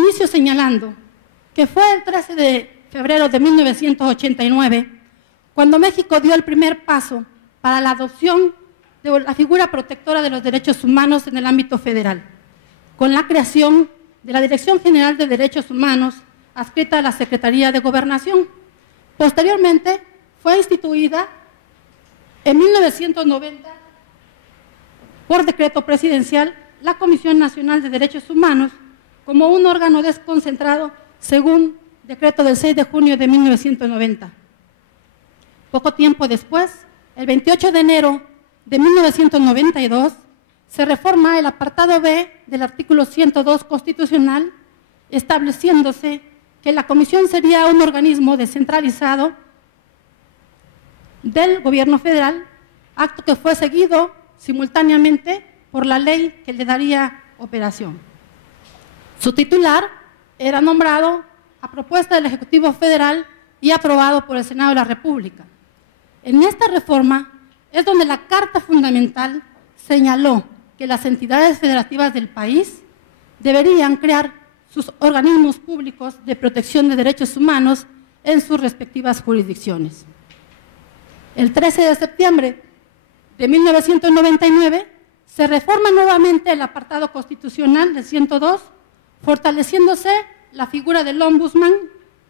Inicio señalando que fue el 13 de febrero de 1989 cuando México dio el primer paso para la adopción de la figura protectora de los derechos humanos en el ámbito federal, con la creación de la Dirección General de Derechos Humanos, adscrita a la Secretaría de Gobernación. Posteriormente, fue instituida en 1990, por decreto presidencial, la Comisión Nacional de Derechos Humanos como un órgano desconcentrado, según decreto del 6 de junio de 1990. Poco tiempo después, el 28 de enero de 1992, se reforma el apartado B del artículo 102 constitucional, estableciéndose que la comisión sería un organismo descentralizado del gobierno federal, acto que fue seguido simultáneamente por la ley que le daría operación. Su titular era nombrado a propuesta del Ejecutivo Federal y aprobado por el Senado de la República. En esta reforma es donde la Carta Fundamental señaló que las entidades federativas del país deberían crear sus organismos públicos de protección de derechos humanos en sus respectivas jurisdicciones. El 13 de septiembre de 1999 se reforma nuevamente el apartado constitucional del 102, fortaleciéndose la figura del Ombudsman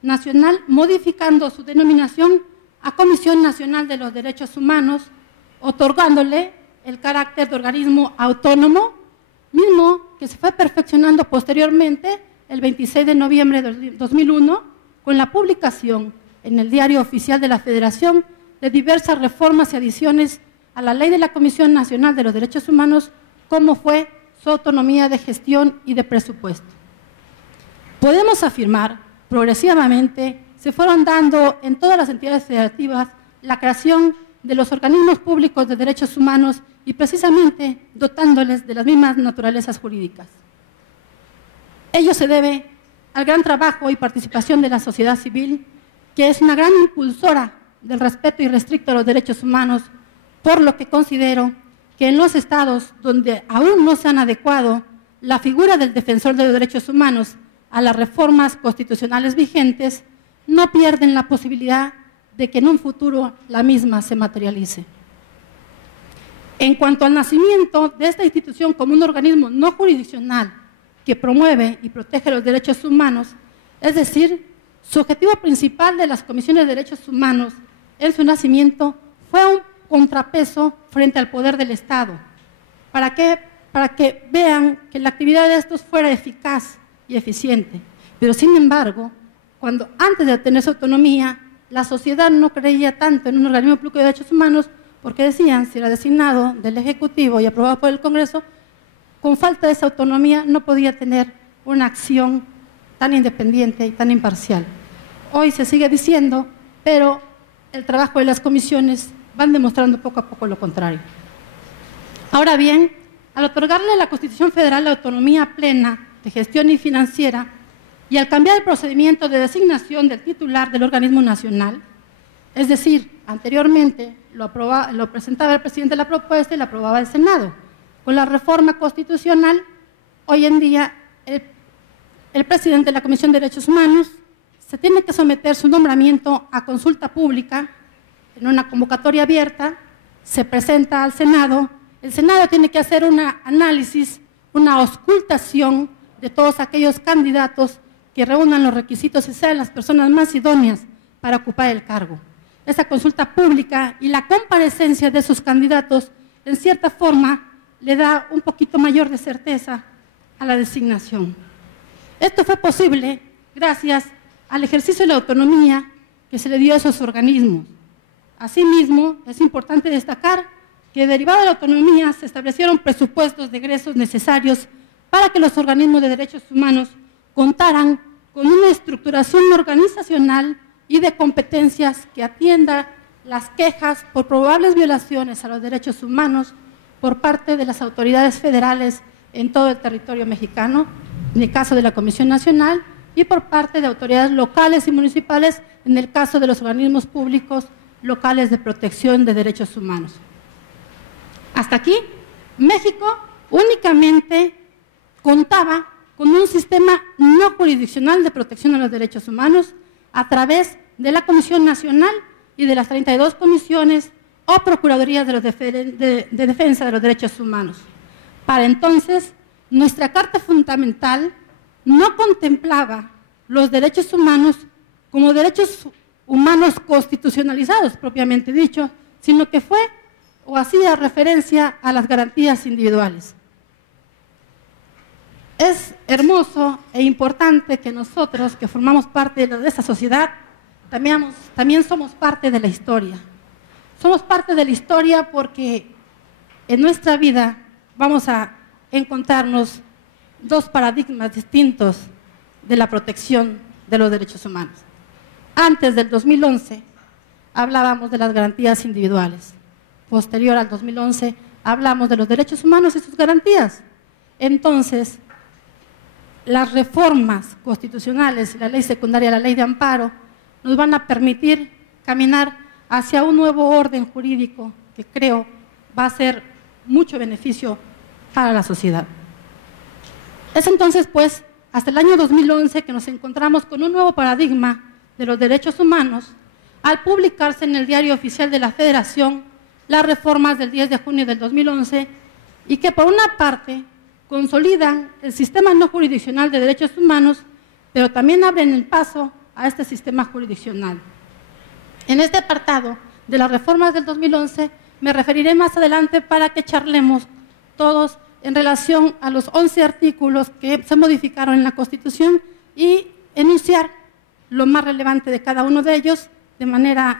Nacional, modificando su denominación a Comisión Nacional de los Derechos Humanos, otorgándole el carácter de organismo autónomo, mismo que se fue perfeccionando posteriormente el 26 de noviembre de 2001 con la publicación en el Diario Oficial de la Federación de diversas reformas y adiciones a la Ley de la Comisión Nacional de los Derechos Humanos, como fue su autonomía de gestión y de presupuesto. Podemos afirmar, progresivamente, se fueron dando en todas las entidades federativas la creación de los organismos públicos de derechos humanos y precisamente dotándoles de las mismas naturalezas jurídicas. Ello se debe al gran trabajo y participación de la sociedad civil, que es una gran impulsora del respeto irrestricto a los derechos humanos, por lo que considero que en los estados donde aún no se han adecuado la figura del defensor de los derechos humanos a las reformas constitucionales vigentes, no pierden la posibilidad de que en un futuro la misma se materialice. En cuanto al nacimiento de esta institución como un organismo no jurisdiccional que promueve y protege los derechos humanos, es decir, su objetivo principal de las comisiones de derechos humanos en su nacimiento fue un contrapeso frente al poder del Estado, para que vean que la actividad de estos fuera eficaz y eficiente. Pero sin embargo, cuando antes de obtener su autonomía, la sociedad no creía tanto en un organismo público de derechos humanos, porque decían, si era designado del Ejecutivo y aprobado por el Congreso, con falta de esa autonomía no podía tener una acción tan independiente y tan imparcial. Hoy se sigue diciendo, pero el trabajo de las comisiones van demostrando poco a poco lo contrario. Ahora bien, al otorgarle a la Constitución Federal la autonomía plena de gestión y financiera y al cambiar el procedimiento de designación del titular del organismo nacional, es decir, anteriormente lo presentaba el presidente de la propuesta y la aprobaba el Senado. Con la reforma constitucional, hoy en día el presidente de la Comisión de Derechos Humanos se tiene que someter su nombramiento a consulta pública en una convocatoria abierta, se presenta al Senado, el Senado tiene que hacer un análisis, una auscultación de todos aquellos candidatos que reúnan los requisitos y sean las personas más idóneas para ocupar el cargo. Esa consulta pública y la comparecencia de esos candidatos, en cierta forma, le da un poquito mayor de certeza a la designación. Esto fue posible gracias al ejercicio de la autonomía que se le dio a esos organismos. Asimismo, es importante destacar que derivado de la autonomía se establecieron presupuestos de egresos necesarios para que los organismos de derechos humanos contaran con una estructuración organizacional y de competencias que atienda las quejas por probables violaciones a los derechos humanos por parte de las autoridades federales en todo el territorio mexicano, en el caso de la Comisión Nacional, y por parte de autoridades locales y municipales en el caso de los organismos públicos locales de protección de derechos humanos. Hasta aquí, México únicamente contaba con un sistema no jurisdiccional de protección de los derechos humanos a través de la Comisión Nacional y de las 32 comisiones o procuradurías de defensa de los derechos humanos. Para entonces, nuestra Carta Fundamental no contemplaba los derechos humanos como derechos humanos constitucionalizados, propiamente dicho, sino que fue o hacía referencia a las garantías individuales. Es hermoso e importante que nosotros, que formamos parte de esta sociedad, también somos parte de la historia. Somos parte de la historia porque en nuestra vida vamos a encontrarnos dos paradigmas distintos de la protección de los derechos humanos. Antes del 2011 hablábamos de las garantías individuales. Posterior al 2011 hablamos de los derechos humanos y sus garantías. Entonces, las reformas constitucionales, la ley secundaria, la ley de amparo, nos van a permitir caminar hacia un nuevo orden jurídico que creo va a ser mucho beneficio para la sociedad. Es entonces, pues, hasta el año 2011 que nos encontramos con un nuevo paradigma de los derechos humanos al publicarse en el Diario Oficial de la Federación las reformas del 10 de junio del 2011 y que por una parte consolidan el sistema no jurisdiccional de derechos humanos, pero también abren el paso a este sistema jurisdiccional. En este apartado de las reformas del 2011 me referiré más adelante para que charlemos todos en relación a los 11 artículos que se modificaron en la Constitución y enunciar lo más relevante de cada uno de ellos de manera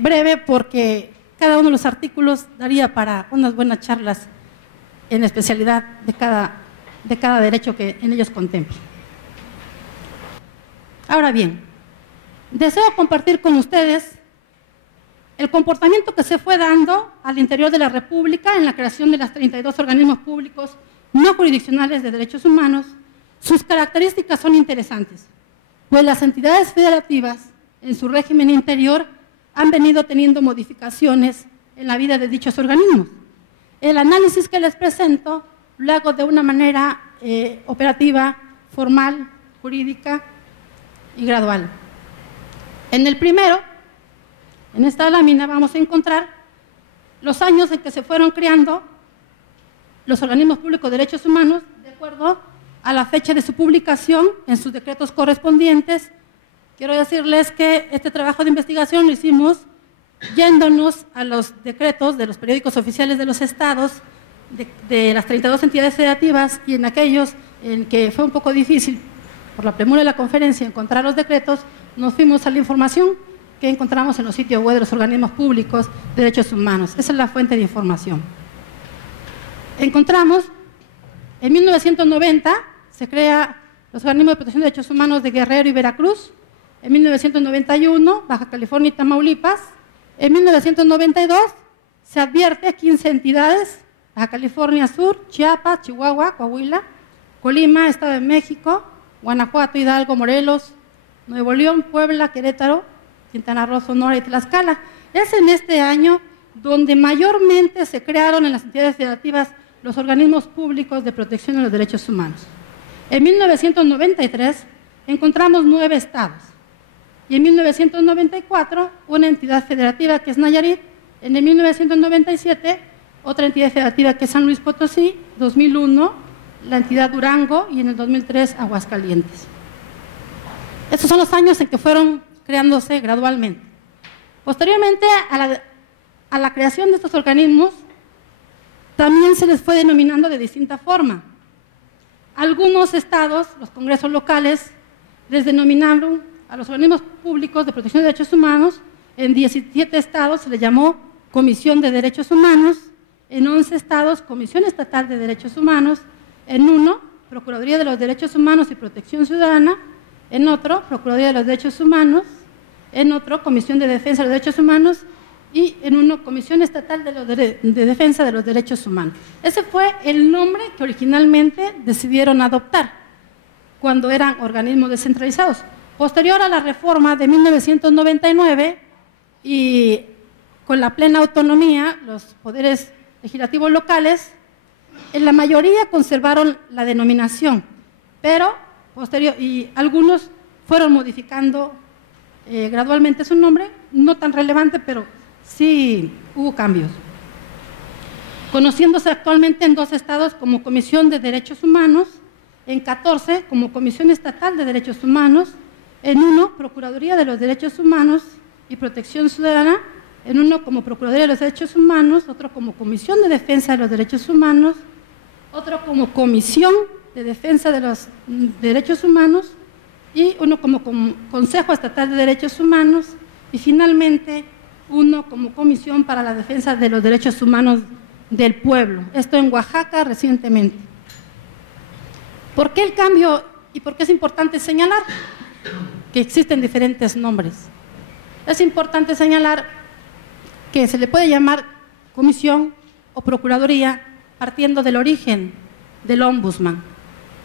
breve, porque cada uno de los artículos daría para unas buenas charlas en especialidad de cada derecho que en ellos contempla. Ahora bien, deseo compartir con ustedes el comportamiento que se fue dando al interior de la República en la creación de las 32 organismos públicos no jurisdiccionales de derechos humanos. Sus características son interesantes, pues las entidades federativas en su régimen interior han venido teniendo modificaciones en la vida de dichos organismos. El análisis que les presento lo hago de una manera operativa, formal, jurídica y gradual. En el primero, en esta lámina, vamos a encontrar los años en que se fueron creando los organismos públicos de derechos humanos de acuerdo a la fecha de su publicación en sus decretos correspondientes. Quiero decirles que este trabajo de investigación lo hicimos yéndonos a los decretos de los periódicos oficiales de los estados, de las 32 entidades federativas, y en aquellos en que fue un poco difícil, por la premura de la conferencia, encontrar los decretos, nos fuimos a la información que encontramos en los sitios web de los organismos públicos de derechos humanos. Esa es la fuente de información. Encontramos, en 1990 se crea los organismos de protección de derechos humanos de Guerrero y Veracruz, en 1991 Baja California y Tamaulipas, en 1992 se advierte a 15 entidades, Baja California Sur, Chiapas, Chihuahua, Coahuila, Colima, Estado de México, Guanajuato, Hidalgo, Morelos, Nuevo León, Puebla, Querétaro, Quintana Roo, Sonora y Tlaxcala. Es en este año donde mayormente se crearon en las entidades federativas los organismos públicos de protección de los derechos humanos. En 1993 encontramos 9 estados y en 1994 una entidad federativa que es Nayarit, en el 1997 otra entidad federativa que es San Luis Potosí, 2001 la entidad Durango y en el 2003 Aguascalientes. Estos son los años en que fueron creándose gradualmente. Posteriormente a la creación de estos organismos, también se les fue denominando de distinta forma. Algunos estados, los congresos locales, les denominaron a los organismos públicos de protección de derechos humanos. En 17 estados se les llamó Comisión de Derechos Humanos, en 11 estados Comisión Estatal de Derechos Humanos, en uno Procuraduría de los Derechos Humanos y Protección Ciudadana, en otro Procuraduría de los Derechos Humanos, en otro Comisión de Defensa de los Derechos Humanos y en uno Comisión Estatal de Defensa de los Derechos Humanos. Ese fue el nombre que originalmente decidieron adoptar cuando eran organismos descentralizados. Posterior a la reforma de 1999 y con la plena autonomía, los poderes legislativos locales En la mayoría conservaron la denominación, pero y algunos fueron modificando gradualmente su nombre, no tan relevante, pero sí hubo cambios. Conociéndose actualmente en 2 estados como Comisión de Derechos Humanos, en 14 como Comisión Estatal de Derechos Humanos, en 1 Procuraduría de los Derechos Humanos y Protección Ciudadana, en 1 como Procuraduría de los Derechos Humanos, otro como Comisión de Defensa de los Derechos Humanos, otro como Comisión de Defensa de los Derechos Humanos y 1 como Consejo Estatal de Derechos Humanos y finalmente 1 como Comisión para la Defensa de los Derechos Humanos del Pueblo. Esto en Oaxaca recientemente. ¿Por qué el cambio y por qué es importante señalar que existen diferentes nombres? Es importante señalar que se le puede llamar comisión o procuraduría partiendo del origen del ombudsman.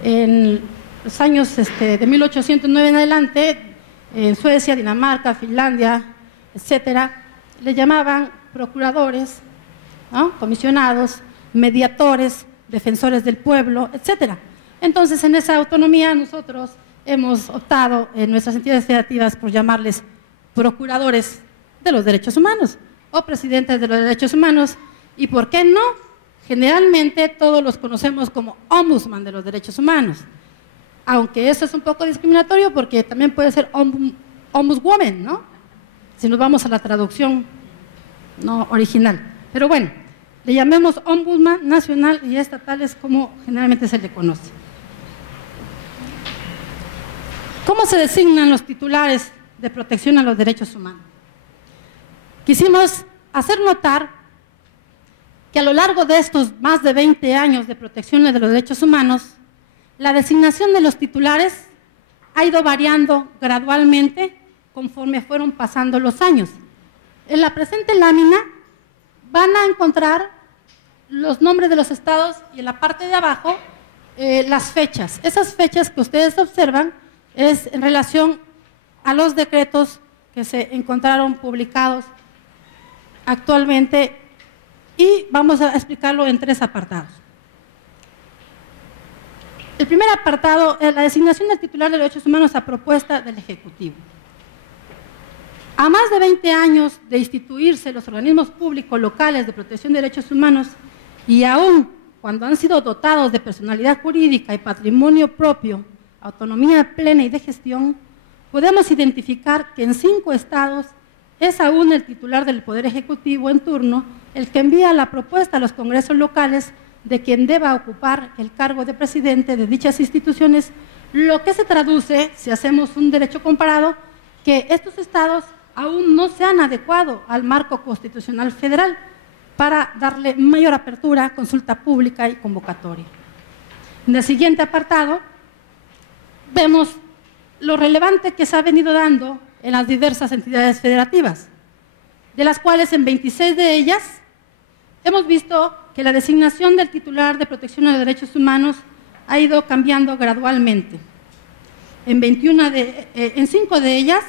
En los años de 1809 en adelante, en Suecia, Dinamarca, Finlandia, etcétera, le llamaban procuradores, ¿no?, comisionados, mediadores, defensores del pueblo, etcétera. Entonces, en esa autonomía nosotros hemos optado en nuestras entidades federativas por llamarles procuradores de los derechos humanos o presidentes de los derechos humanos y, ¿por qué no?, generalmente todos los conocemos como ombudsman de los derechos humanos, aunque eso es un poco discriminatorio porque también puede ser ombudswoman, ¿no?, si nos vamos a la traducción no original. Pero bueno, le llamemos ombudsman nacional y estatal es como generalmente se le conoce. ¿Cómo se designan los titulares de protección a los derechos humanos? Quisimos hacer notar que a lo largo de estos más de 20 años de protección de los derechos humanos, la designación de los titulares ha ido variando gradualmente conforme fueron pasando los años. En la presente lámina van a encontrar los nombres de los estados y en la parte de abajo las fechas. Esas fechas que ustedes observan es en relación a los decretos que se encontraron publicados actualmente y vamos a explicarlo en 3 apartados. El primer apartado es la designación del titular de derechos humanos a propuesta del Ejecutivo. A más de 20 años de instituirse los organismos públicos locales de protección de derechos humanos y aún cuando han sido dotados de personalidad jurídica y patrimonio propio, autonomía plena y de gestión, podemos identificar que en 5 estados es aún el titular del Poder Ejecutivo en turno el que envía la propuesta a los congresos locales de quien deba ocupar el cargo de presidente de dichas instituciones, lo que se traduce, si hacemos un derecho comparado, que estos estados aún no se han adecuado al marco constitucional federal para darle mayor apertura, consulta pública y convocatoria. En el siguiente apartado vemos lo relevante que se ha venido dando en las diversas entidades federativas, de las cuales en 26 de ellas hemos visto que la designación del titular de protección de los derechos humanos ha ido cambiando gradualmente. En 5 de ellas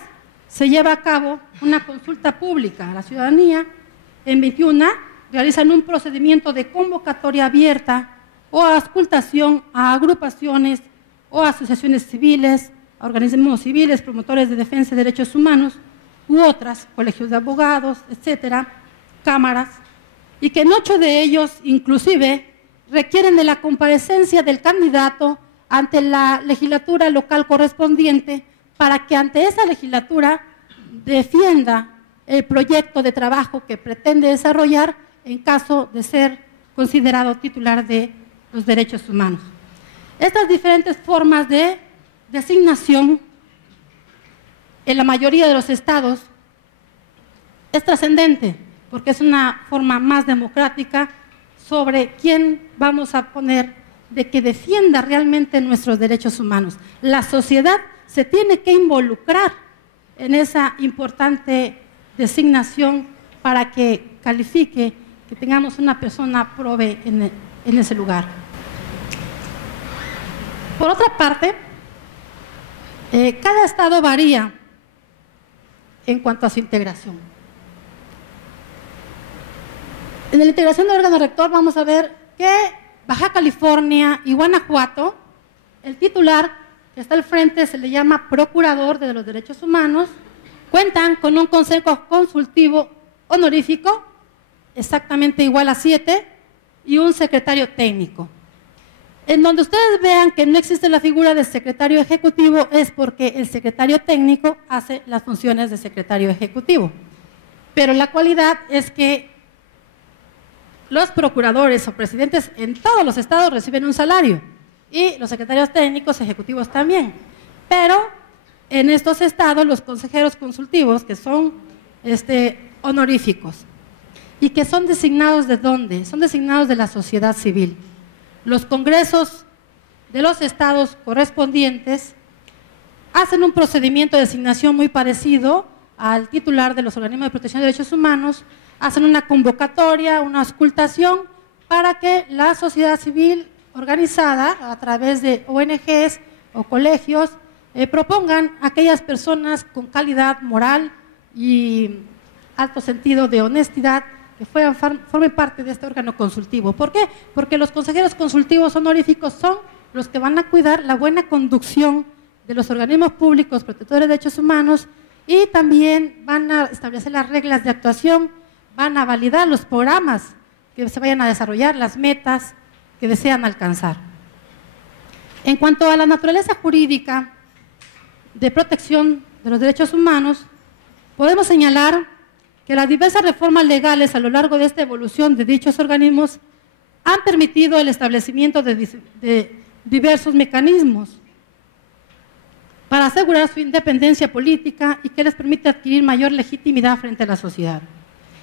se lleva a cabo una consulta pública a la ciudadanía, en 21 realizan un procedimiento de convocatoria abierta o auscultación a agrupaciones o asociaciones civiles, a organismos civiles, promotores de defensa de derechos humanos u otras, colegios de abogados, etcétera, cámaras, y que en 8 de ellos inclusive requieren de la comparecencia del candidato ante la legislatura local correspondiente para que ante esa legislatura defienda el proyecto de trabajo que pretende desarrollar en caso de ser considerado titular de los derechos humanos. Estas diferentes formas de designación en la mayoría de los estados es trascendente porque es una forma más democrática sobre quién vamos a poner de que defienda realmente nuestros derechos humanos. La sociedad se tiene que involucrar en esa importante designación para que califique, que tengamos una persona prove en ese lugar. Por otra parte, cada estado varía en cuanto a su integración. En la integración del órgano rector vamos a ver que Baja California y Guanajuato, el titular que está al frente se le llama Procurador de los Derechos Humanos, cuentan con un consejo consultivo honorífico, exactamente igual a 7, y un secretario técnico. En donde ustedes vean que no existe la figura del secretario ejecutivo es porque el secretario técnico hace las funciones de secretario ejecutivo. Pero la cualidad es que los procuradores o presidentes en todos los estados reciben un salario y los secretarios técnicos ejecutivos también. Pero en estos estados los consejeros consultivos, que son honoríficos y que son designados ¿de dónde? Son designados de la sociedad civil. Los congresos de los estados correspondientes hacen un procedimiento de designación muy parecido al titular de los organismos de protección de derechos humanos, hacen una convocatoria, una auscultación para que la sociedad civil organizada a través de ONGs o colegios propongan a aquellas personas con calidad moral y alto sentido de honestidad que formen parte de este órgano consultivo. ¿Por qué? Porque los consejeros consultivos honoríficos son los que van a cuidar la buena conducción de los organismos públicos protectores de derechos humanos y también van a establecer las reglas de actuación, van a validar los programas que se vayan a desarrollar, las metas que desean alcanzar. En cuanto a la naturaleza jurídica de protección de los derechos humanos, podemos señalar que las diversas reformas legales a lo largo de esta evolución de dichos organismos han permitido el establecimiento de diversos mecanismos para asegurar su independencia política y que les permite adquirir mayor legitimidad frente a la sociedad.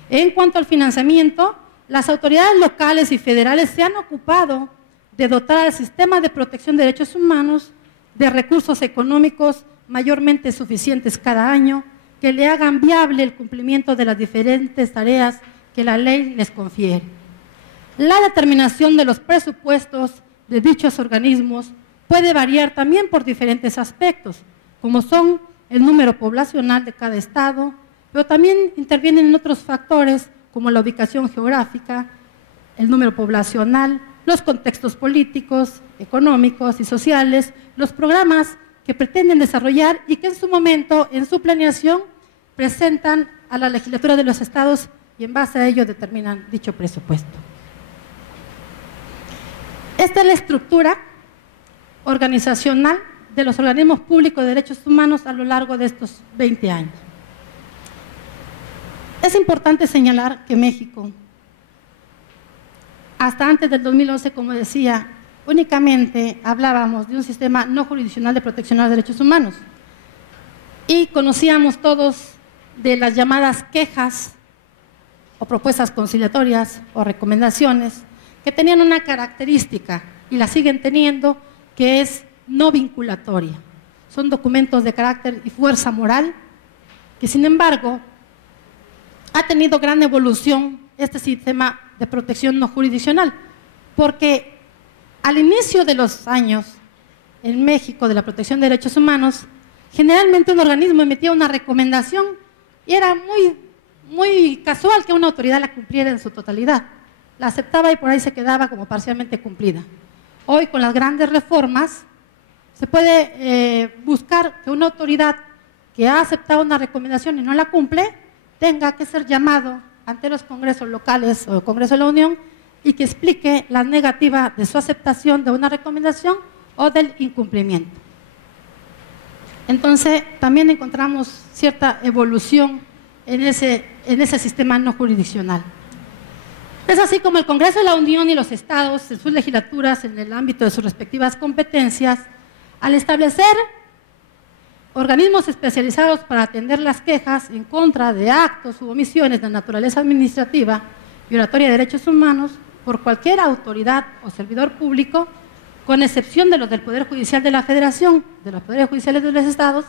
En cuanto al financiamiento, las autoridades locales y federales se han ocupado de dotar al sistema de protección de derechos humanos de recursos económicos mayormente suficientes cada año, que le hagan viable el cumplimiento de las diferentes tareas que la ley les confiere. La determinación de los presupuestos de dichos organismos puede variar también por diferentes aspectos, como son el número poblacional de cada estado, pero también intervienen en otros factores como la ubicación geográfica, el número poblacional, los contextos políticos, económicos y sociales, los programas que pretenden desarrollar y que en su momento, en su planeación, presentan a la legislatura de los estados y en base a ello determinan dicho presupuesto. Esta es la estructura organizacional de los organismos públicos de derechos humanos a lo largo de estos 20 años. Es importante señalar que México, hasta antes del 2011, como decía, únicamente hablábamos de un sistema no jurisdiccional de protección a los derechos humanos y conocíamos todos de las llamadas quejas o propuestas conciliatorias o recomendaciones que tenían una característica y la siguen teniendo, que es no vinculatoria. Son documentos de carácter y fuerza moral que, sin embargo, ha tenido gran evolución este sistema de protección no jurisdiccional, porque al inicio de los años en México de la protección de derechos humanos, generalmente un organismo emitía una recomendación y era muy casual que una autoridad la cumpliera en su totalidad. La aceptaba y por ahí se quedaba como parcialmente cumplida. Hoy, con las grandes reformas, se puede buscar que una autoridad que ha aceptado una recomendación y no la cumple, tenga que ser llamado ante los congresos locales o el Congreso de la Unión y que explique la negativa de su aceptación de una recomendación o del incumplimiento. Entonces, también encontramos cierta evolución en ese sistema no jurisdiccional. Es así como el Congreso de la Unión y los estados, en sus legislaturas, en el ámbito de sus respectivas competencias, al establecer organismos especializados para atender las quejas en contra de actos u omisiones de naturaleza administrativa violatoria de derechos humanos por cualquier autoridad o servidor público, con excepción de los del Poder Judicial de la Federación, de los Poderes Judiciales de los estados,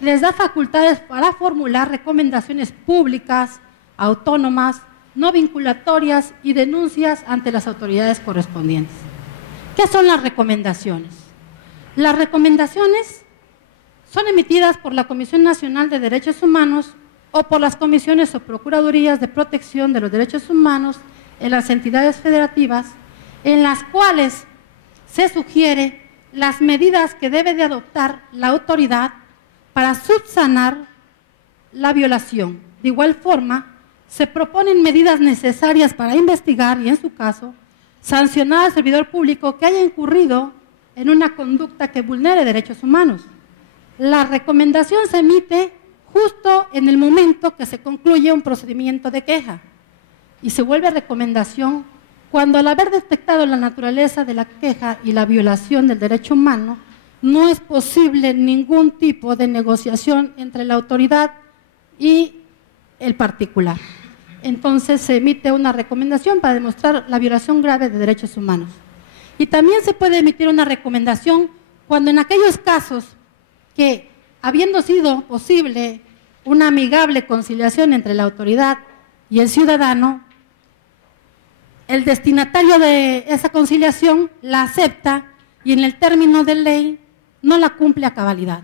les da facultades para formular recomendaciones públicas, autónomas, no vinculatorias y denuncias ante las autoridades correspondientes. ¿Qué son las recomendaciones? Las recomendaciones son emitidas por la Comisión Nacional de Derechos Humanos o por las comisiones o procuradurías de protección de los derechos humanos en las entidades federativas en las cuales se sugiere las medidas que debe de adoptar la autoridad para subsanar la violación. De igual forma, se proponen medidas necesarias para investigar y, en su caso, sancionar al servidor público que haya incurrido en una conducta que vulnere derechos humanos. La recomendación se emite justo en el momento que se concluye un procedimiento de queja y se vuelve recomendación cuando, al haber detectado la naturaleza de la queja y la violación del derecho humano, no es posible ningún tipo de negociación entre la autoridad y el particular. Entonces se emite una recomendación para demostrar la violación grave de derechos humanos. Y también se puede emitir una recomendación cuando, en aquellos casos que, habiendo sido posible una amigable conciliación entre la autoridad y el ciudadano, el destinatario de esa conciliación la acepta y, en el término de ley, no la cumple a cabalidad.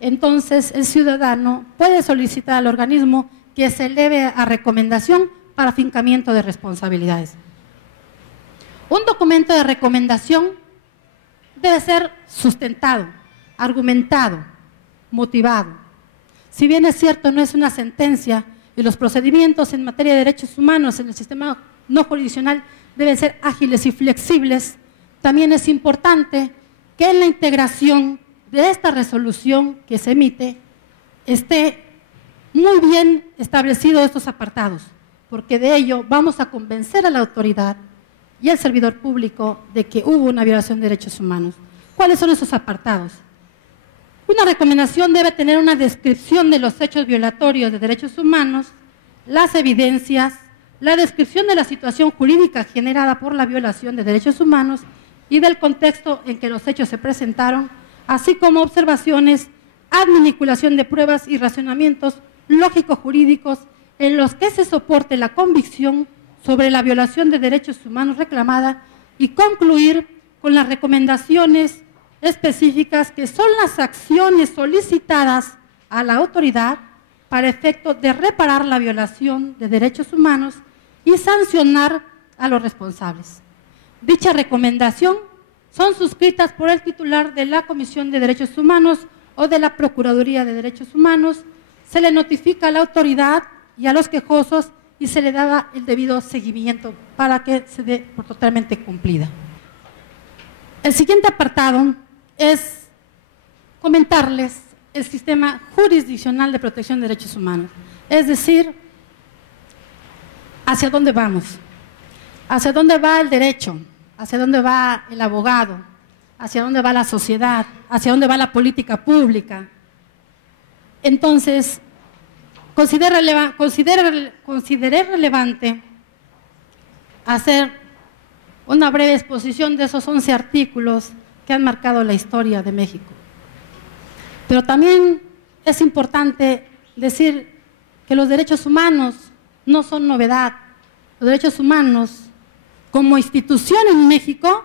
Entonces el ciudadano puede solicitar al organismo que se eleve a recomendación para afincamiento de responsabilidades. Un documento de recomendación debe ser sustentado, argumentado, motivado. Si bien es cierto, no es una sentencia y los procedimientos en materia de derechos humanos en el sistema no jurisdiccional deben ser ágiles y flexibles, también es importante que en la integración de esta resolución que se emite esté muy bien establecidos estos apartados, porque de ello vamos a convencer a la autoridad y al servidor público de que hubo una violación de derechos humanos. ¿Cuáles son esos apartados? Una recomendación debe tener una descripción de los hechos violatorios de derechos humanos, las evidencias, la descripción de la situación jurídica generada por la violación de derechos humanos y del contexto en que los hechos se presentaron, así como observaciones, adminiculación de pruebas y razonamientos lógico-jurídicos en los que se soporte la convicción sobre la violación de derechos humanos reclamada, y concluir con las recomendaciones específicas que son las acciones solicitadas a la autoridad para efecto de reparar la violación de derechos humanos y sancionar a los responsables. Dicha recomendación son suscritas por el titular de la Comisión de Derechos Humanos o de la Procuraduría de Derechos Humanos, se le notifica a la autoridad y a los quejosos y se le da el debido seguimiento para que se dé por totalmente cumplida. El siguiente apartado es comentarles el sistema jurisdiccional de protección de derechos humanos, es decir, hacia dónde vamos, hacia dónde va el derecho, hacia dónde va el abogado, hacia dónde va la sociedad, hacia dónde va la política pública. Entonces, consideré relevante hacer una breve exposición de esos 11 artículos que han marcado la historia de México. Pero también es importante decir que los derechos humanos no son novedad. Los derechos humanos, como institución en México,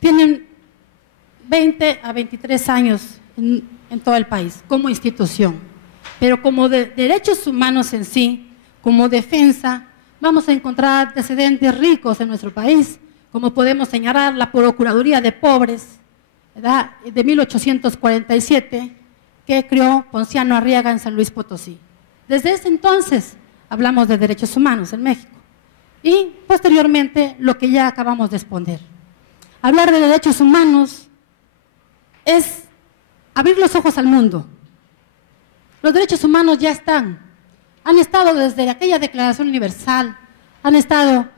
tienen 20 a 23 años en todo el país, como institución. Pero como derechos humanos en sí, como defensa, vamos a encontrar antecedentes ricos en nuestro país, como podemos señalar la Procuraduría de Pobres, ¿verdad?, de 1847, que creó Ponciano Arriaga en San Luis Potosí. Desde ese entonces hablamos de derechos humanos en México. Y posteriormente lo que ya acabamos de exponer. Hablar de derechos humanos es abrir los ojos al mundo. Los derechos humanos ya han estado desde aquella Declaración Universal, han estado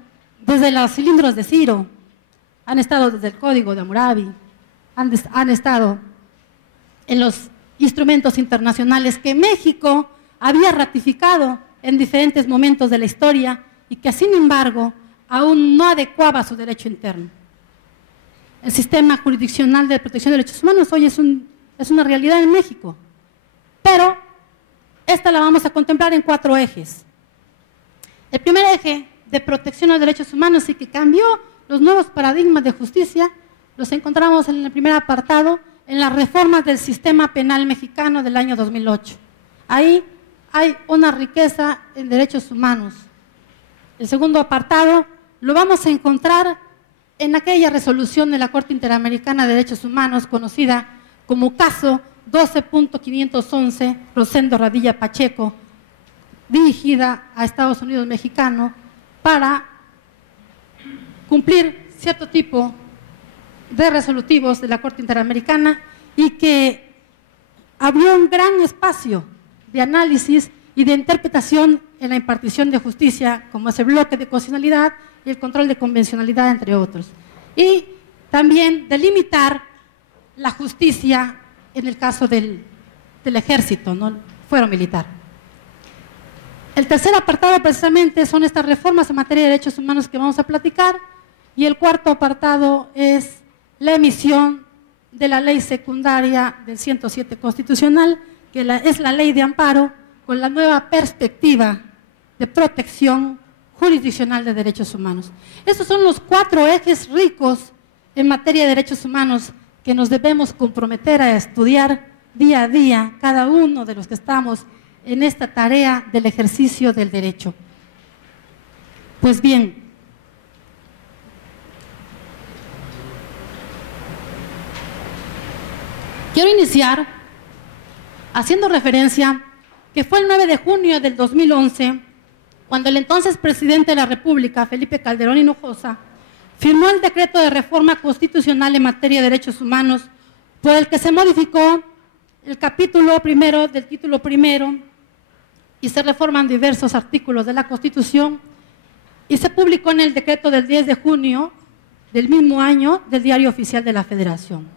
desde los cilindros de Ciro, han estado desde el Código de Hammurabi, han estado en los instrumentos internacionales que México había ratificado en diferentes momentos de la historia y que, sin embargo, aún no adecuaba su derecho interno. El sistema jurisdiccional de protección de derechos humanos hoy es una realidad en México, pero esta la vamos a contemplar en 4 ejes. El primer eje de protección a los derechos humanos y que cambió los nuevos paradigmas de justicia los encontramos en el primer apartado, en las reformas del sistema penal mexicano del año 2008. Ahí hay una riqueza en derechos humanos. El segundo apartado lo vamos a encontrar en aquella resolución de la Corte Interamericana de Derechos Humanos, conocida como caso 12.511 Rosendo Radilla Pacheco, dirigida a Estados Unidos mexicano para cumplir cierto tipo de resolutivos de la Corte Interamericana, y que abrió un gran espacio de análisis y de interpretación en la impartición de justicia, como es el bloque de constitucionalidad y el control de convencionalidad, entre otros. Y también delimitar la justicia en el caso del ejército, ¿no? Fuero militar. El tercer apartado precisamente son estas reformas en materia de derechos humanos que vamos a platicar, y el cuarto apartado es la emisión de la ley secundaria del 107 constitucional, que es la ley de amparo con la nueva perspectiva de protección jurisdiccional de derechos humanos. Estos son los 4 ejes ricos en materia de derechos humanos que nos debemos comprometer a estudiar día a día, cada uno de los que estamos en esta tarea del ejercicio del derecho. Pues bien, quiero iniciar haciendo referencia que fue el 9 de junio del 2011 cuando el entonces presidente de la República, Felipe Calderón Hinojosa, firmó el decreto de reforma constitucional en materia de derechos humanos, por el que se modificó el capítulo primero del título primero y se reforman diversos artículos de la Constitución, y se publicó en el decreto del 10 de junio del mismo año del Diario Oficial de la Federación.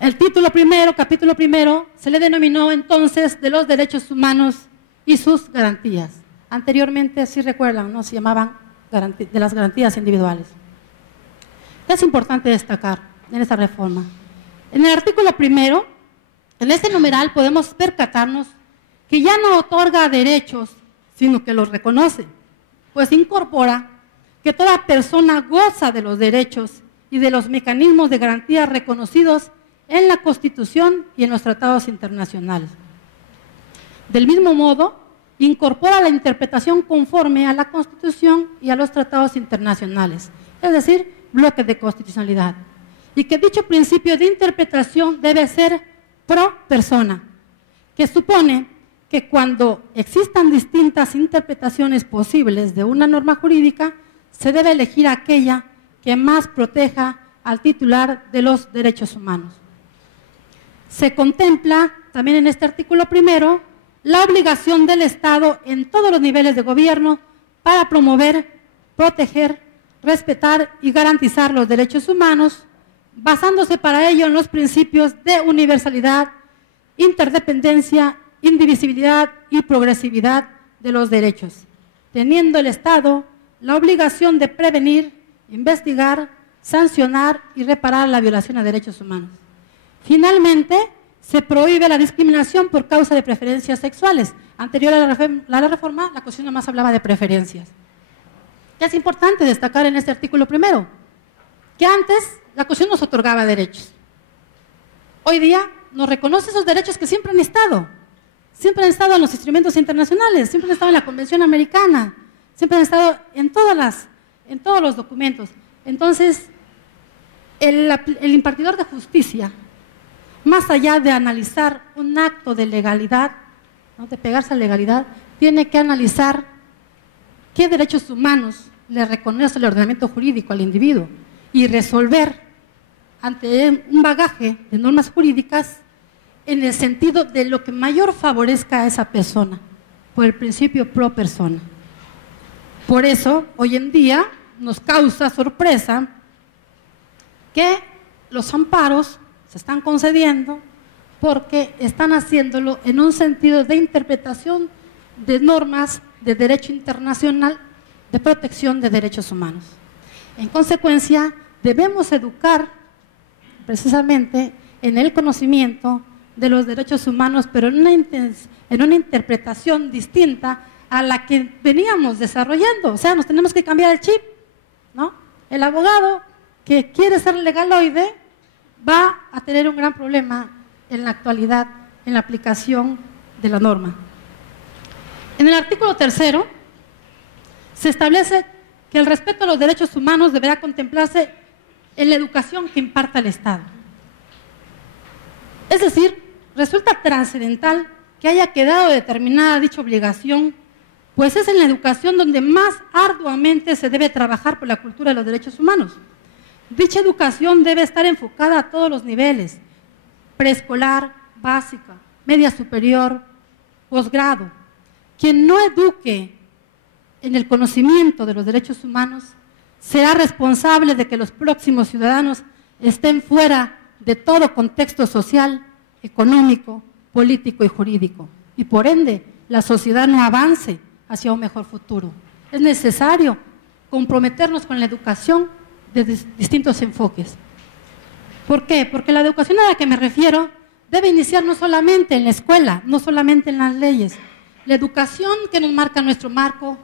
El título primero, capítulo primero, se le denominó entonces de los derechos humanos y sus garantías. Anteriormente, si recuerdan, ¿no?, se llamaban de las garantías individuales. Es importante destacar en esta reforma. En el artículo primero, en este numeral podemos percatarnos que ya no otorga derechos, sino que los reconoce, pues incorpora que toda persona goza de los derechos y de los mecanismos de garantía reconocidos en la Constitución y en los tratados internacionales. Del mismo modo, incorpora la interpretación conforme a la Constitución y a los tratados internacionales, es decir, bloque de constitucionalidad, y que dicho principio de interpretación debe ser pro persona, que supone que cuando existan distintas interpretaciones posibles de una norma jurídica, se debe elegir aquella que más proteja al titular de los derechos humanos. Se contempla también en este artículo primero la obligación del Estado en todos los niveles de gobierno para promover, proteger, respetar y garantizar los derechos humanos, basándose para ello en los principios de universalidad, interdependencia, indivisibilidad y progresividad de los derechos, teniendo el Estado la obligación de prevenir, investigar, sancionar y reparar la violación a derechos humanos. Finalmente, se prohíbe la discriminación por causa de preferencias sexuales. Anterior a la reforma, la Constitución nomás hablaba de preferencias. Es importante destacar en este artículo primero que antes la Constitución nos otorgaba derechos. Hoy día nos reconoce esos derechos que siempre han estado en los instrumentos internacionales, siempre han estado en la Convención Americana, siempre han estado en todos los documentos. Entonces, el impartidor de justicia, más allá de analizar un acto de legalidad, ¿no?, de pegarse a legalidad, tiene que analizar qué derechos humanos le reconoce el ordenamiento jurídico al individuo y resolver ante un bagaje de normas jurídicas en el sentido de lo que mayor favorezca a esa persona, por el principio pro persona. Por eso, hoy en día, nos causa sorpresa que los amparos se están concediendo porque están haciéndolo en un sentido de interpretación de normas de derecho internacional de protección de derechos humanos. En consecuencia, debemos educar precisamente en el conocimiento de los derechos humanos, pero en una interpretación distinta a la que veníamos desarrollando. O sea, nos tenemos que cambiar el chip, ¿no? El abogado que quiere ser legaloide va a tener un gran problema en la actualidad, en la aplicación de la norma. En el artículo tercero se establece que el respeto a los derechos humanos deberá contemplarse en la educación que imparta el Estado. Es decir, resulta trascendental que haya quedado determinada dicha obligación, pues es en la educación donde más arduamente se debe trabajar por la cultura de los derechos humanos. Dicha educación debe estar enfocada a todos los niveles: preescolar, básica, media superior, posgrado. Quien no eduque en el conocimiento de los derechos humanos será responsable de que los próximos ciudadanos estén fuera de todo contexto social, económico, político y jurídico, y por ende la sociedad no avance hacia un mejor futuro. Es necesario comprometernos con la educación de distintos enfoques. ¿Por qué? Porque la educación a la que me refiero debe iniciar no solamente en la escuela, no solamente en las leyes. La educación que nos marca nuestro marco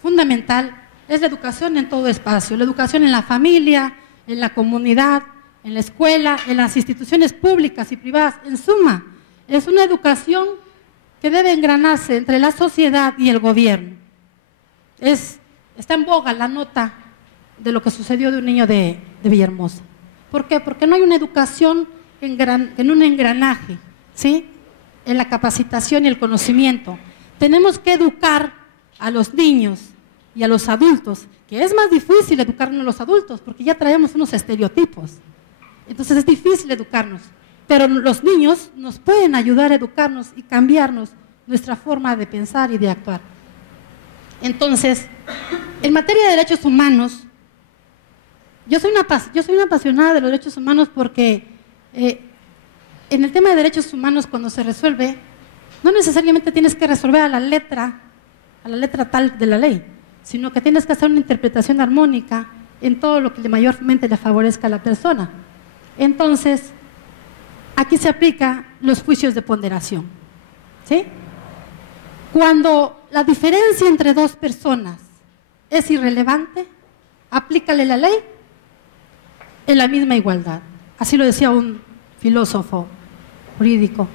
fundamental es la educación en todo espacio, la educación en la familia, en la comunidad, en la escuela, en las instituciones públicas y privadas. En suma, es una educación que debe engranarse entre la sociedad y el gobierno. Está en boga la nota de lo que sucedió de un niño de Villahermosa. ¿Por qué? Porque no hay una educación en un engranaje, ¿sí?, en la capacitación y el conocimiento. Tenemos que educar a los niños y a los adultos, que es más difícil educarnos a los adultos porque ya traemos unos estereotipos. Entonces es difícil educarnos, pero los niños nos pueden ayudar a educarnos y cambiarnos nuestra forma de pensar y de actuar. Entonces, en materia de derechos humanos, yo soy una apasionada de los derechos humanos porque en el tema de derechos humanos, cuando se resuelve, no necesariamente tienes que resolver a la letra tal de la ley, sino que tienes que hacer una interpretación armónica en todo lo que mayormente le favorezca a la persona. Entonces, aquí se aplican los juicios de ponderación, ¿sí? Cuando la diferencia entre dos personas es irrelevante, aplícale la ley en la misma igualdad. Así lo decía un filósofo jurídico.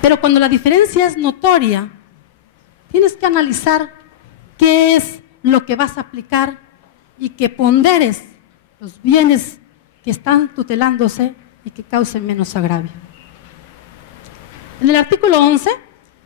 Pero cuando la diferencia es notoria, tienes que analizar qué es lo que vas a aplicar y que ponderes los bienes que están tutelándose y que causen menos agravio. En el artículo 11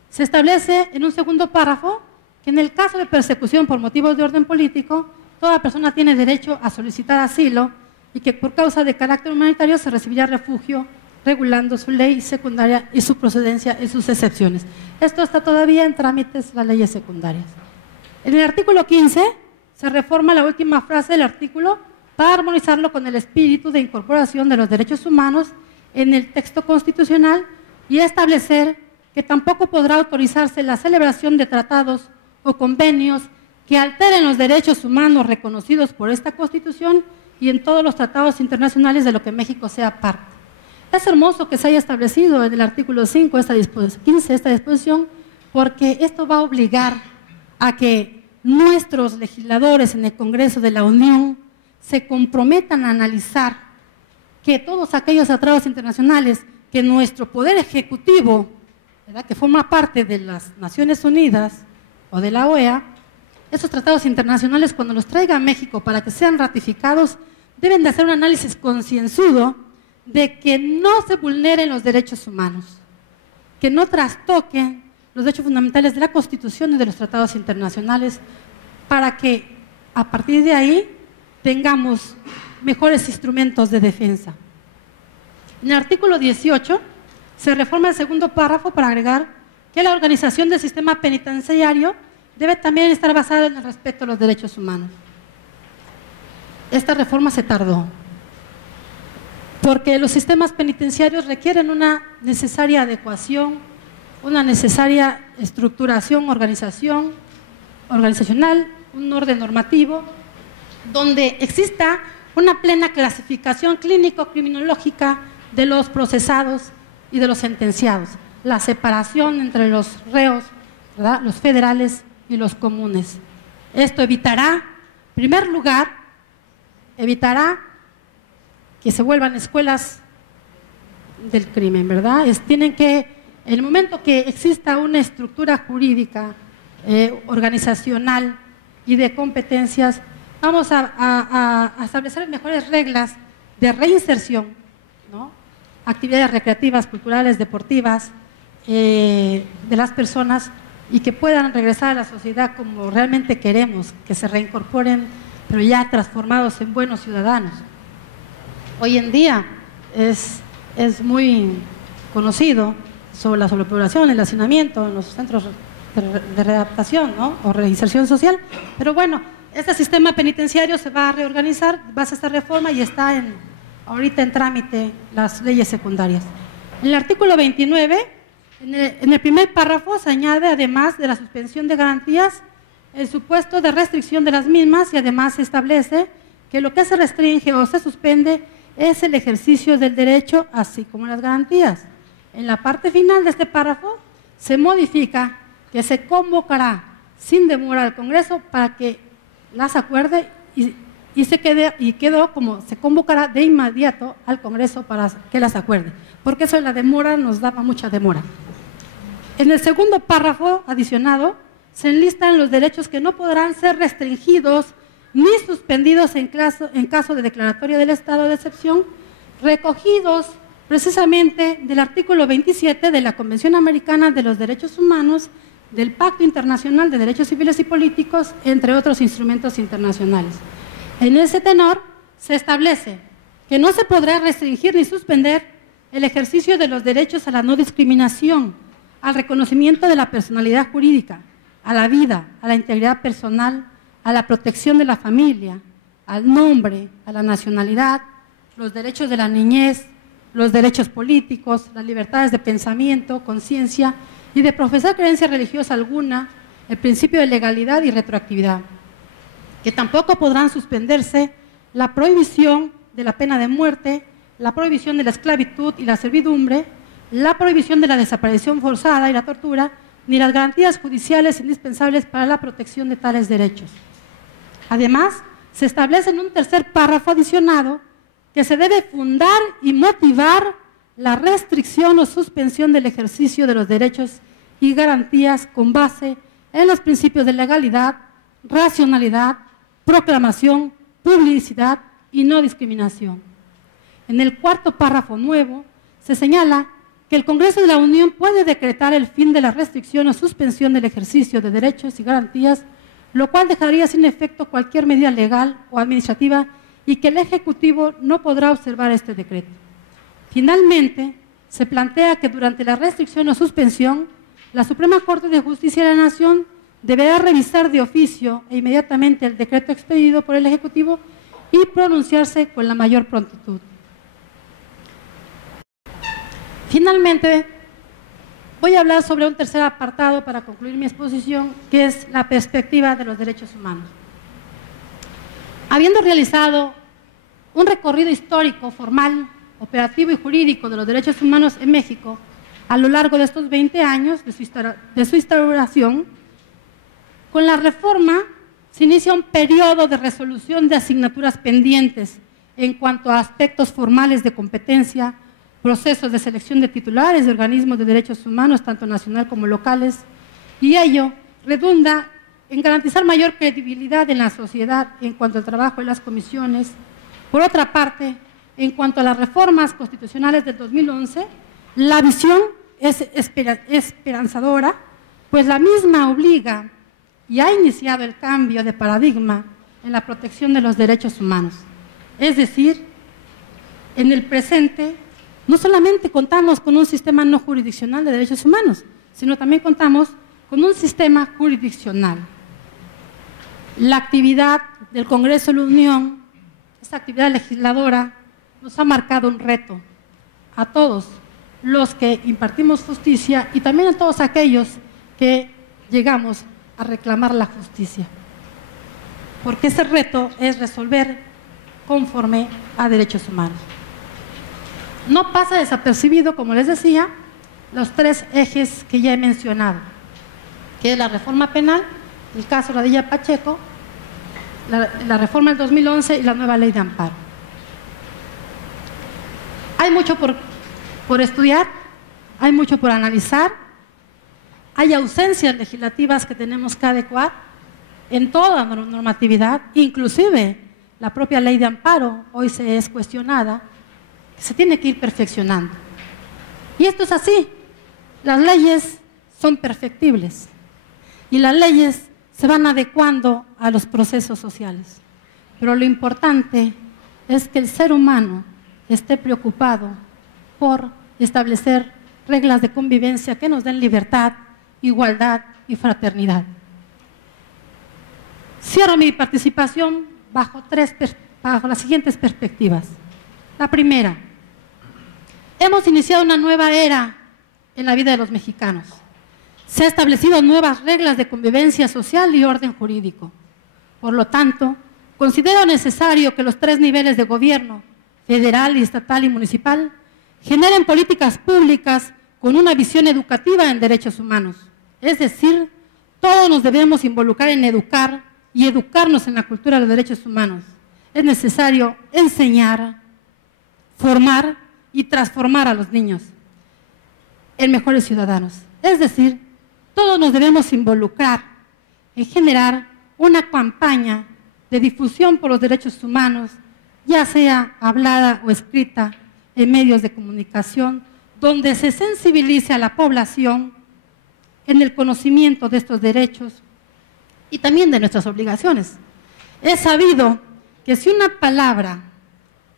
se establece en un segundo párrafo que en el caso de persecución por motivos de orden político, toda persona tiene derecho a solicitar asilo y que por causa de carácter humanitario se recibirá refugio regulando su ley secundaria y su procedencia y sus excepciones. Esto está todavía en trámites, las leyes secundarias. En el artículo 15 se reforma la última frase del artículo para armonizarlo con el espíritu de incorporación de los derechos humanos en el texto constitucional y establecer que tampoco podrá autorizarse la celebración de tratados o convenios que alteren los derechos humanos reconocidos por esta Constitución y en todos los tratados internacionales de lo que México sea parte. Es hermoso que se haya establecido en el artículo 5, 15, esta disposición, porque esto va a obligar a que nuestros legisladores en el Congreso de la Unión se comprometan a analizar que todos aquellos tratados internacionales que nuestro Poder Ejecutivo, ¿verdad?, que forma parte de las Naciones Unidas o de la OEA, esos tratados internacionales cuando los traiga a México para que sean ratificados, deben de hacer un análisis concienzudo de que no se vulneren los derechos humanos, que no trastoquen los derechos fundamentales de la Constitución y de los tratados internacionales, para que a partir de ahí tengamos mejores instrumentos de defensa. En el artículo 18 se reforma el segundo párrafo para agregar que la organización del sistema penitenciario debe también estar basada en el respeto a los derechos humanos. Esta reforma se tardó, porque los sistemas penitenciarios requieren una necesaria adecuación, una necesaria estructuración, organizacional, un orden normativo, donde exista una plena clasificación clínico-criminológica de los procesados y de los sentenciados, la separación entre los reos, ¿verdad?, los federales y los comunes. Esto evitará, en primer lugar, que se vuelvan escuelas del crimen, ¿verdad? En el momento que exista una estructura jurídica, organizacional, y de competencias. Vamos a establecer mejores reglas de reinserción, ¿no? Actividades recreativas, culturales, deportivas de las personas y que puedan regresar a la sociedad como realmente queremos, que se reincorporen, pero ya transformados en buenos ciudadanos. Hoy en día es muy conocido sobre la sobrepoblación, el hacinamiento en los centros de readaptación, ¿no? O reinserción social, pero bueno, este sistema penitenciario se va a reorganizar base a esta reforma y está ahorita en trámite las leyes secundarias. En el artículo 29, en el primer párrafo se añade, además de la suspensión de garantías, el supuesto de restricción de las mismas y además se establece que lo que se restringe o se suspende es el ejercicio del derecho, así como las garantías. En la parte final de este párrafo se modifica que se convocará sin demora al Congreso para que las acuerde y quedó como se convocará de inmediato al Congreso para que las acuerde, porque eso de la demora nos daba mucha demora. En el segundo párrafo adicionado se enlistan los derechos que no podrán ser restringidos ni suspendidos en caso de declaratoria del estado de excepción, recogidos precisamente del artículo 27 de la Convención Americana de los Derechos Humanos, del Pacto Internacional de Derechos Civiles y Políticos, entre otros instrumentos internacionales. En ese tenor se establece que no se podrá restringir ni suspender el ejercicio de los derechos a la no discriminación, al reconocimiento de la personalidad jurídica, a la vida, a la integridad personal, a la protección de la familia, al nombre, a la nacionalidad, los derechos de la niñez, los derechos políticos, las libertades de pensamiento, conciencia y de profesar creencia religiosa alguna, el principio de legalidad y retroactividad, que tampoco podrán suspenderse la prohibición de la pena de muerte, la prohibición de la esclavitud y la servidumbre, la prohibición de la desaparición forzada y la tortura, ni las garantías judiciales indispensables para la protección de tales derechos. Además, se establece en un tercer párrafo adicionado que se debe fundar y motivar la restricción o suspensión del ejercicio de los derechos y garantías con base en los principios de legalidad, racionalidad, proclamación, publicidad y no discriminación. En el cuarto párrafo nuevo se señala que el Congreso de la Unión puede decretar el fin de la restricción o suspensión del ejercicio de derechos y garantías, lo cual dejaría sin efecto cualquier medida legal o administrativa y que el Ejecutivo no podrá observar este decreto. Finalmente, se plantea que durante la restricción o suspensión, la Suprema Corte de Justicia de la Nación deberá revisar de oficio e inmediatamente el decreto expedido por el Ejecutivo y pronunciarse con la mayor prontitud. Finalmente, voy a hablar sobre un tercer apartado para concluir mi exposición, que es la perspectiva de los derechos humanos. Habiendo realizado un recorrido histórico, formal, operativo y jurídico de los derechos humanos en México a lo largo de estos 20 años de su instauración, con la reforma se inicia un periodo de resolución de asignaturas pendientes en cuanto a aspectos formales de competencia, procesos de selección de titulares de organismos de derechos humanos, tanto nacional como locales, y ello redunda en garantizar mayor credibilidad en la sociedad en cuanto al trabajo de las comisiones. Por otra parte, en cuanto a las reformas constitucionales del 2011, la visión es esperanzadora, pues la misma obliga y ha iniciado el cambio de paradigma en la protección de los derechos humanos. Es decir, en el presente no solamente contamos con un sistema no jurisdiccional de derechos humanos, sino también contamos con un sistema jurisdiccional. La actividad del Congreso de la Unión, esta actividad legisladora, nos ha marcado un reto a todos los que impartimos justicia y también a todos aquellos que llegamos a reclamar la justicia. Porque ese reto es resolver conforme a derechos humanos. No pasa desapercibido, como les decía, los tres ejes que ya he mencionado, que es la reforma penal, el caso Radilla Pacheco, la reforma del 2011 y la nueva ley de amparo. Hay mucho por estudiar, hay mucho por analizar, hay ausencias legislativas que tenemos que adecuar, en toda normatividad, inclusive la propia ley de amparo hoy se es cuestionada, se tiene que ir perfeccionando. Y esto es así, las leyes son perfectibles y las leyes se van adecuando a los procesos sociales. Pero lo importante es que el ser humano esté preocupado por establecer reglas de convivencia que nos den libertad, igualdad y fraternidad. Cierro mi participación bajo las siguientes perspectivas. La primera, hemos iniciado una nueva era en la vida de los mexicanos. Se han establecido nuevas reglas de convivencia social y orden jurídico. Por lo tanto, considero necesario que los 3 niveles de gobierno, federal, estatal y municipal, generen políticas públicas con una visión educativa en derechos humanos. Es decir, todos nos debemos involucrar en educar y educarnos en la cultura de los derechos humanos. Es necesario enseñar, formar y transformar a los niños en mejores ciudadanos. Es decir, todos nos debemos involucrar en generar una campaña de difusión por los derechos humanos, ya sea hablada o escrita en medios de comunicación, donde se sensibilice a la población en el conocimiento de estos derechos y también de nuestras obligaciones. Es sabido que si una palabra,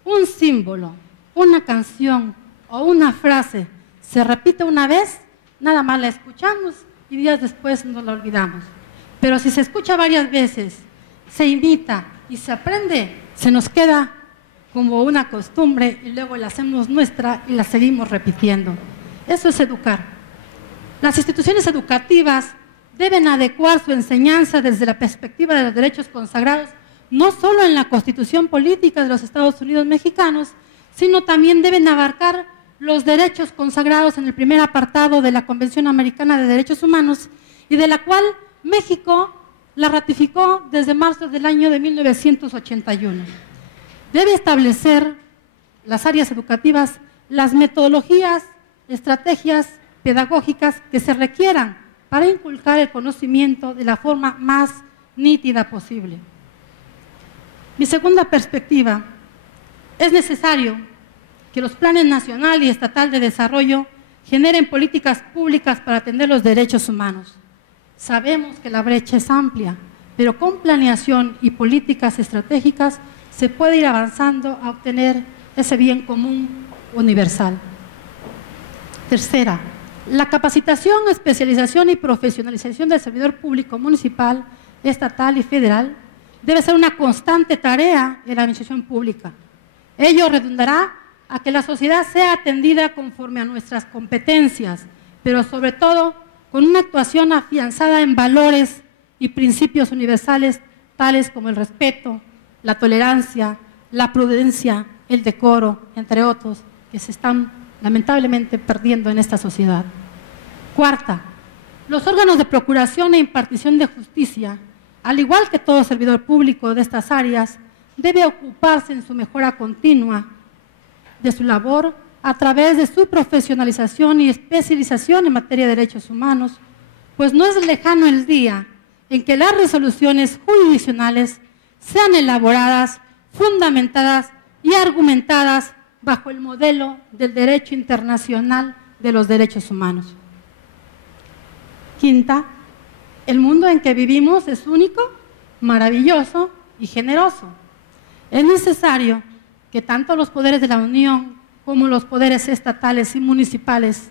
un símbolo, una canción o una frase se repite una vez, nada más la escuchamos y días después nos la olvidamos. Pero si se escucha varias veces, se imita y se aprende, se nos queda como una costumbre y luego la hacemos nuestra y la seguimos repitiendo. Eso es educar. Las instituciones educativas deben adecuar su enseñanza desde la perspectiva de los derechos consagrados, no solo en la Constitución Política de los Estados Unidos Mexicanos, sino también deben abarcar los derechos consagrados en el primer apartado de la Convención Americana de Derechos Humanos y de la cual México la ratificó desde marzo del año de 1981. Debe establecer las áreas educativas las metodologías, estrategias pedagógicas que se requieran para inculcar el conocimiento de la forma más nítida posible. Mi segunda perspectiva, es necesario que los planes nacional y estatal de desarrollo generen políticas públicas para atender los derechos humanos. Sabemos que la brecha es amplia, pero con planeación y políticas estratégicas se puede ir avanzando a obtener ese bien común universal. Tercera, la capacitación, especialización y profesionalización del servidor público municipal, estatal y federal debe ser una constante tarea de la administración pública. Ello redundará a que la sociedad sea atendida conforme a nuestras competencias, pero sobre todo con una actuación afianzada en valores y principios universales tales como el respeto, la tolerancia, la prudencia, el decoro, entre otros, que se están lamentablemente perdiendo en esta sociedad. Cuarta, los órganos de procuración e impartición de justicia, al igual que todo servidor público de estas áreas, debe ocuparse en su mejora continua de su labor a través de su profesionalización y especialización en materia de derechos humanos, pues no es lejano el día en que las resoluciones jurisdiccionales sean elaboradas, fundamentadas y argumentadas bajo el modelo del derecho internacional de los derechos humanos. Quinta, el mundo en que vivimos es único, maravilloso y generoso. Es necesario que tanto los poderes de la Unión como los poderes estatales y municipales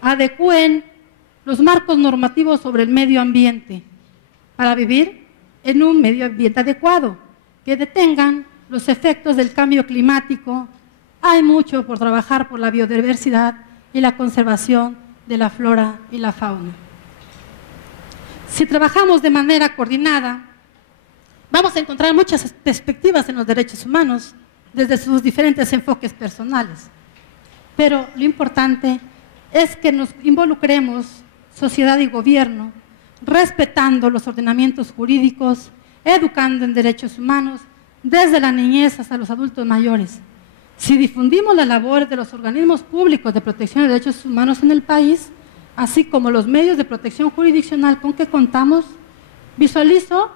adecúen los marcos normativos sobre el medio ambiente para vivir en un medio ambiente adecuado, que detengan los efectos del cambio climático. Hay mucho por trabajar por la biodiversidad y la conservación de la flora y la fauna. Si trabajamos de manera coordinada, vamos a encontrar muchas perspectivas en los derechos humanos desde sus diferentes enfoques personales. Pero lo importante es que nos involucremos, sociedad y gobierno, respetando los ordenamientos jurídicos, educando en derechos humanos, desde la niñez hasta los adultos mayores. Si difundimos las labores de los organismos públicos de protección de derechos humanos en el país, así como los medios de protección jurisdiccional con que contamos, visualizo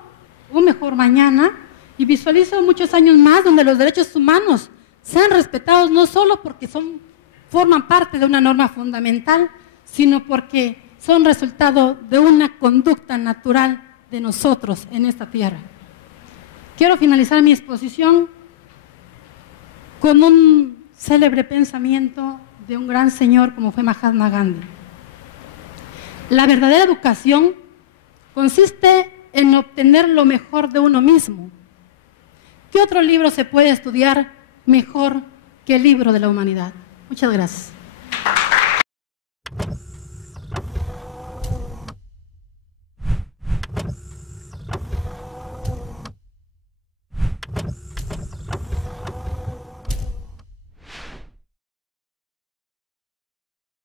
un mejor mañana y visualizo muchos años más donde los derechos humanos sean respetados no solo porque forman parte de una norma fundamental, sino porque son resultado de una conducta natural de nosotros en esta tierra. Quiero finalizar mi exposición con un célebre pensamiento de un gran señor como fue Mahatma Gandhi. La verdadera educación consiste en obtener lo mejor de uno mismo. ¿Qué otro libro se puede estudiar mejor que el libro de la humanidad? Muchas gracias.